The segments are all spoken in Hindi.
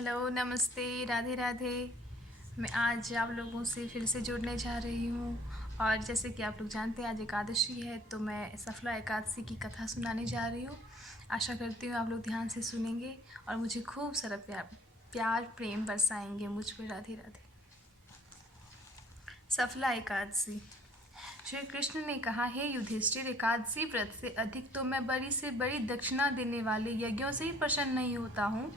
हेलो, नमस्ते, राधे राधे। मैं आज आप लोगों से फिर से जुड़ने जा रही हूँ। और जैसे कि आप लोग जानते हैं आज एकादशी है, तो मैं सफला एकादशी की कथा सुनाने जा रही हूँ। आशा करती हूँ आप लोग ध्यान से सुनेंगे और मुझे खूब सारा प्यार प्यार प्रेम बरसाएंगे मुझ पर। राधे राधे। सफला एकादशी। श्री कृष्ण ने कहा, हे युधिष्ठिर, एकादशी व्रत से अधिक तो मैं बड़ी से बड़ी दक्षिणा देने वाले यज्ञों से ही प्रसन्न नहीं होता हूँ।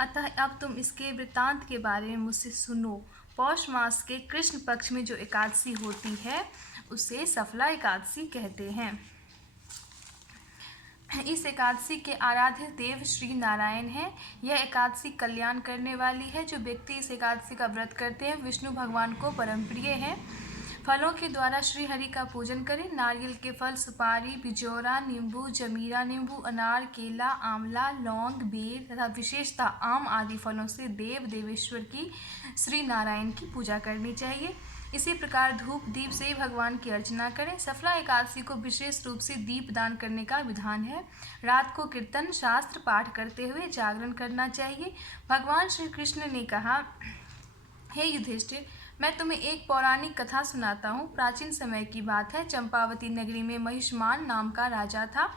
अतः अब तुम इसके वृत्तांत के बारे में मुझसे सुनो। पौष मास के कृष्ण पक्ष में जो एकादशी होती है उसे सफला एकादशी कहते हैं। इस एकादशी के आराध्य देव श्री नारायण हैं। यह एकादशी कल्याण करने वाली है। जो व्यक्ति इस एकादशी का व्रत करते हैं विष्णु भगवान को परम प्रिय है। फलों के द्वारा श्री हरि का पूजन करें। नारियल के फल, सुपारी, बिजौरा, नींबू, जमीरा नींबू, अनार, केला, आंवला, लौंग, बेर तथा विशेषतः आम आदि फलों से देव देवेश्वर की श्री नारायण की पूजा करनी चाहिए। इसी प्रकार धूप दीप से भगवान की अर्चना करें। सफला एकादशी को विशेष रूप से दीप दान करने का विधान है। रात को कीर्तन शास्त्र पाठ करते हुए जागरण करना चाहिए। भगवान श्री कृष्ण ने कहा, हे युधिष्ठिर, मैं तुम्हें एक पौराणिक कथा सुनाता हूँ। प्राचीन समय की बात है। चंपावती नगरी में महिष्मान नाम का राजा था।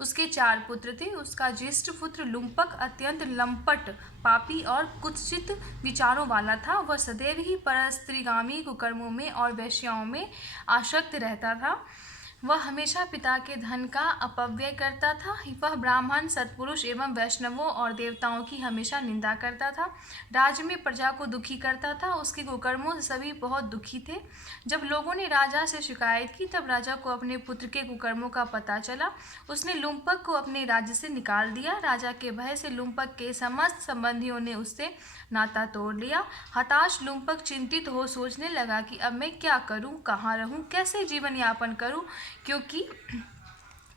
उसके 4 पुत्र थे। उसका ज्येष्ठ पुत्र लुम्पक, अत्यंत लंपट, पापी और कुत्सित विचारों वाला था। वह सदैव ही परस्त्रीगामी कुकर्मों में और वेश्याओं में आसक्त रहता था। वह हमेशा पिता के धन का अपव्यय करता था। वह ब्राह्मण, सत्पुरुष एवं वैष्णवों और देवताओं की हमेशा निंदा करता था। राज्य में प्रजा को दुखी करता था। उसके कुकर्मों से सभी बहुत दुखी थे। जब लोगों ने राजा से शिकायत की तब राजा को अपने पुत्र के कुकर्मों का पता चला। उसने लुम्पक को अपने राज्य से निकाल दिया। राजा के भय से लुम्पक के समस्त संबंधियों ने उससे नाता तोड़ लिया। हताश लुम्पक चिंतित हो सोचने लगा कि अब मैं क्या करूं, कहाँ रहूं, कैसे जीवन यापन करूं, क्योंकि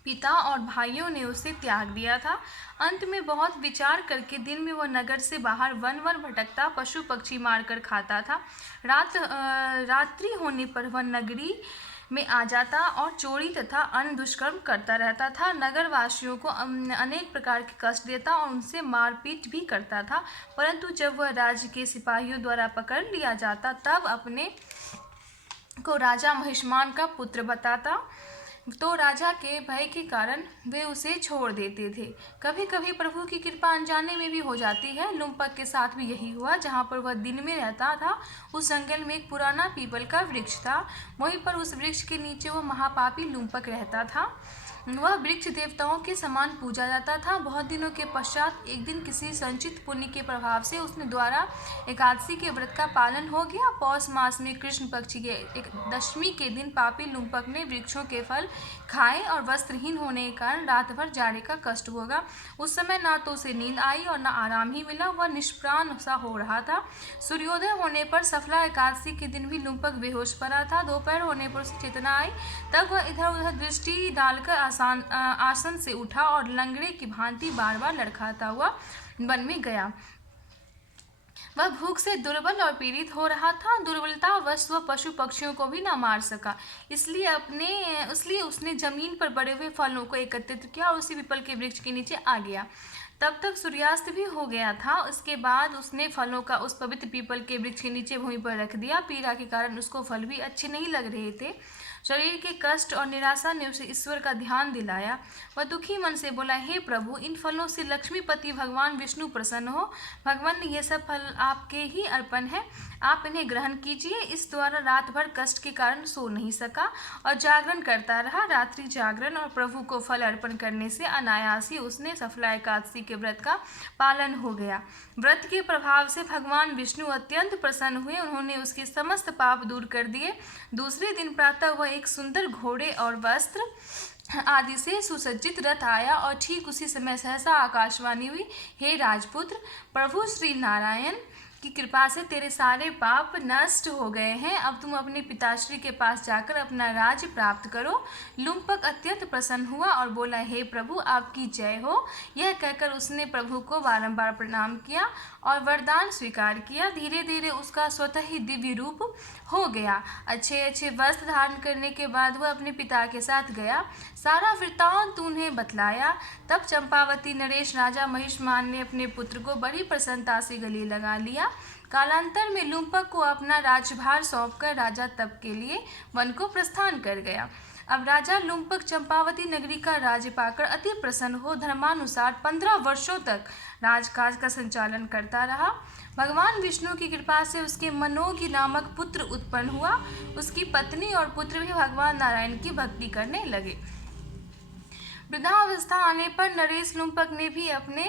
पिता और भाइयों ने उसे त्याग दिया था। अंत में बहुत विचार करके दिन में वह नगर से बाहर वन वन भटकता, पशु पक्षी मारकर खाता था। रात्रि होने पर वह नगरी में आ जाता और चोरी तथा अन्य दुष्कर्म करता रहता था। नगर वासियों को अनेक प्रकार के कष्ट देता और उनसे मारपीट भी करता था। परंतु जब वह राज्य के सिपाहियों द्वारा पकड़ लिया जाता तब अपने को राजा महिष्मान का पुत्र बताता, तो राजा के भय के कारण वे उसे छोड़ देते थे। कभी कभी प्रभु की कृपा अनजाने में भी हो जाती है। लुम्पक के साथ भी यही हुआ। जहाँ पर वह दिन में रहता था उस जंगल में एक पुराना पीपल का वृक्ष था। वहीं पर उस वृक्ष के नीचे वह महापापी लुम्पक रहता था। वह वृक्ष देवताओं के समान पूजा जाता था। बहुत दिनों के पश्चात एक दिन किसी संचित पुण्य के प्रभाव से उसने द्वारा एकादशी के व्रत का पालन हो गया। पौष मास में कृष्ण पक्ष के दशमी के दिन पापी लुम्पक ने वृक्षों के फल खाए और वस्त्रहीन होने के कारण रात भर जाड़े का कष्ट होगा। उस समय ना तो उसे नींद आई और ना आराम ही मिला। वह निष्प्राण सा हो रहा था। सूर्योदय होने पर सफला एकादशी के दिन भी लुम्पक बेहोश पड़ा था। दोपहर होने पर उसे चेतना आई। तब वह इधर उधर दृष्टि डालकर आसन से उठा और लंगड़े की भांति बार बार लड़खड़ाता हुआ वन में गया। वह भूख से दुर्बल और पीड़ित हो रहा था। दुर्बलतावश वह पशु पक्षियों को भी न मार सका। इसलिए उसने जमीन पर पड़े हुए फलों को एकत्रित किया और उसी पीपल के वृक्ष के नीचे आ गया। तब तक सूर्यास्त भी हो गया था। उसके बाद उसने फलों का उस पवित्र पीपल के वृक्ष के नीचे भूमि पर रख दिया। पीड़ा के कारण उसको फल भी अच्छे नहीं लग रहे थे। शरीर के कष्ट और निराशा ने उसे ईश्वर का ध्यान दिलाया। वह दुखी मन से बोला, हे प्रभु, इन फलों से लक्ष्मीपति भगवान विष्णु प्रसन्न हो। भगवान, ये सब फल आपके ही अर्पण है, आप इन्हें ग्रहण कीजिए। इस द्वारा रात भर कष्ट के कारण सो नहीं सका और जागरण करता रहा। रात्रि जागरण और प्रभु को फल अर्पण करने से अनायास ही उसने सफला एकादशी के व्रत का पालन हो गया। व्रत के प्रभाव से भगवान विष्णु अत्यंत प्रसन्न हुए। उन्होंने उसके समस्त पाप दूर कर दिए। दूसरे दिन प्रातः वह एक सुंदर घोड़े और वस्त्र आदि से सुसज्जित रथ आया और ठीक उसी समय सहसा आकाशवाणी हुई, हे राजपुत्र, प्रभु श्री नारायण की कृपा से तेरे सारे पाप नष्ट हो गए हैं। अब तुम अपने पिताश्री के पास जाकर अपना राज्य प्राप्त करो। लुम्पक अत्यंत प्रसन्न हुआ और बोला, हे प्रभु, आपकी जय हो। यह कहकर उसने प्रभु को बारंबार प्रणाम किया और वरदान स्वीकार किया। धीरे धीरे उसका स्वतः ही दिव्य रूप हो गया। अच्छे अच्छे वस्त्र धारण करने के बाद वह अपने पिता के साथ गया। सारा वृत्तांत उन्हें बतलाया। तब चंपावती नरेश राजा महिषमान ने अपने पुत्र को बड़ी प्रसन्नता से गले लगा लिया। कालांतर में लुम्पक को अपना राज्यभार सौंपकर राजा तप के लिए वन को प्रस्थान कर गया। अब राजा लुम्पक चंपावती नगरी का राज्य पाकर अति प्रसन्न हो धर्मानुसार 15 वर्षों तक राजकाज का संचालन करता रहा। भगवान विष्णु की कृपा से उसके मनोगी नामक पुत्र उत्पन्न हुआ। उसकी पत्नी और पुत्र भी भगवान नारायण की भक्ति करने लगे। वृद्धावस्था आने पर नरेश लुम्पक ने भी अपने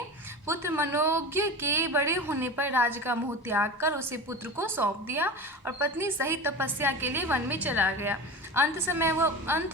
पुत्र मनोज्ञ के बड़े होने पर राज्य का मोह त्याग कर उसे पुत्र को सौंप दिया और पत्नी सहित तपस्या के लिए वन में चला गया। अंत